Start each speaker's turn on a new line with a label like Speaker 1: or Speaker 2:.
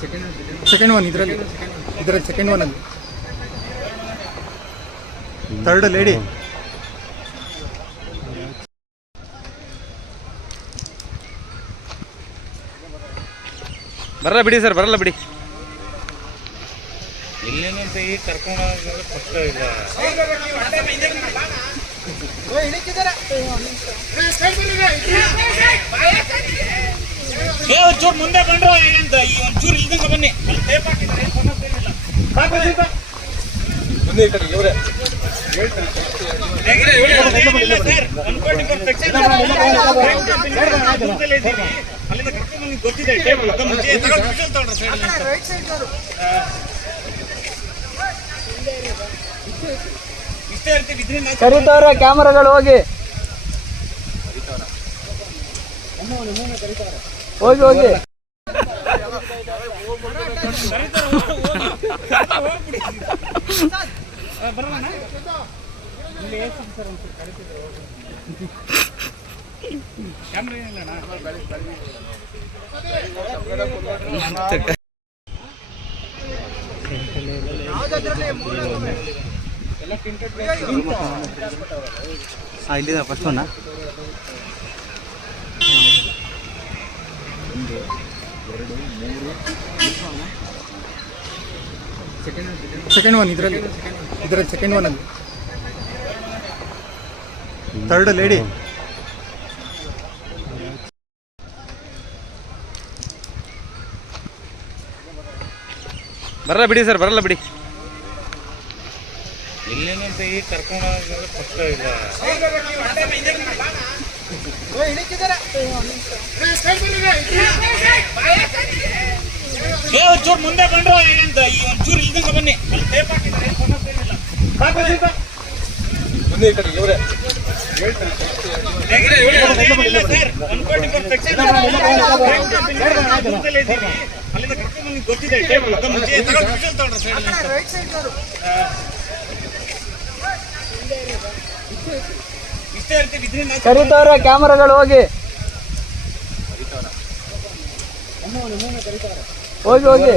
Speaker 1: Second one ಇದರಲ್ಲಿ. ಇದರಲ್ಲಿ second one ಅಲ್ಲಿ. ಥರ್ಡ್ ಲೇಡಿ
Speaker 2: ಬರಲ್ಲ ಬಿಡಿ ಸರ್ ಬರಲ್ಲ ಬಿಡಿ.
Speaker 3: ಇಲ್ಲೇನಂತ ಈ ಕರ್ಕೊಂಡು ಕಷ್ಟ ಇಲ್ಲ. ಏ ಒಂಚೂರು ಮುಂದೆ ಬಂದ್ರು ಏನಂತ ಈ ಒಂಚೂರು ಇಲ್ದಂಗ ಬನ್ನಿ ಅಲ್ಲಿ ಟೇಪ್. ಅಲ್ಲಿಂದ ಕರ್ಕೊಂಡು ಗೊತ್ತಿದೆ ತಗೊಂಡ್ರೆ
Speaker 4: ಕರೀತಾವ್ರೆ ಕ್ಯಾಮರಾಗಳು ಹೋಗಿ ಹೋಗಿ ಹೋಗಿ.
Speaker 3: ಕ್ಯಾಮ್ರಾ ಏನಿಲ್ಲಣ್ಣ
Speaker 2: ಹಾಂ ಎರಡು ಮೂರು
Speaker 1: ಸೆಕೆಂಡ್ ಒನ್ ಇದರಲ್ಲಿ. ಇದರಲ್ಲಿ ಸೆಕೆಂಡ್ ಒನ್ ಅಲ್ಲಿ. ಥರ್ಡ್ ಲೇಡಿ
Speaker 2: ಬರಲ್ಲ ಬಿಡಿ ಸರ್ ಬರಲ್ಲ ಬಿಡಿ.
Speaker 3: ಇಲ್ಲೇನಂತ ಈ ಕರ್ಕೊಂಡು ಕಷ್ಟ ಇಲ್ಲ. ಒಂಚೂರು ಮುಂದೆ ಬಂದ್ರು ಏನಂತ ಈ ಒಂಚೂರು ಇಲ್ದಂಗ ಬನ್ನಿ. ಟೇಪ್. ಅಲ್ಲಿಂದ ಕರ್ಕೊಂಡು ಗೊತ್ತಿದೆ ತಗೊಂಡ್ರೆ. ಇಷ್ಟೇ ಇರ್ತೀವಿ ಇದರಿಂದ
Speaker 4: ಕರೀತಾವ್ರೆ ಕ್ಯಾಮರಾಗಳು ಹೋಗಿ. ಹೋಗಿ ಹೋಗಿ